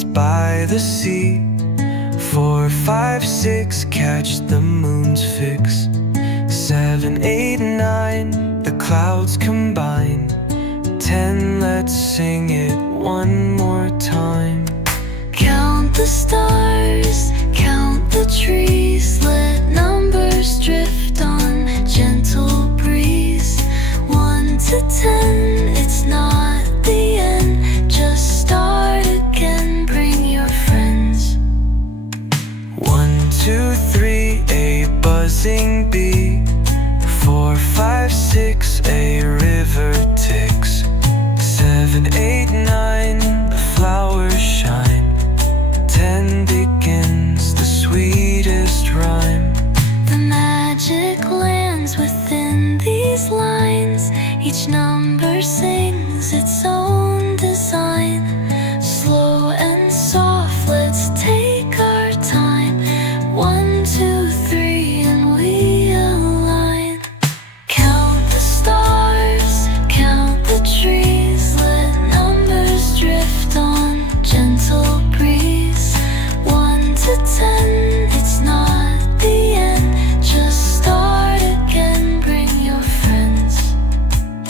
dance by the sea. 4, 5, 6, catch the moon's fix. 7, 8, 9, the clouds combine. 10, let's sing it one more time. Count the stars, count the trees, let numbers drift on a gentle breeze. 1 to 10, it's not the end, just start again, bring your friends. 1, 2, 3, a buzzing bee. 4, 5, 6, a river ticks. 7, 8, 9, the flowers shine. 10 begins the sweetest rhyme. The magic lands within these lines, each number sings its own design.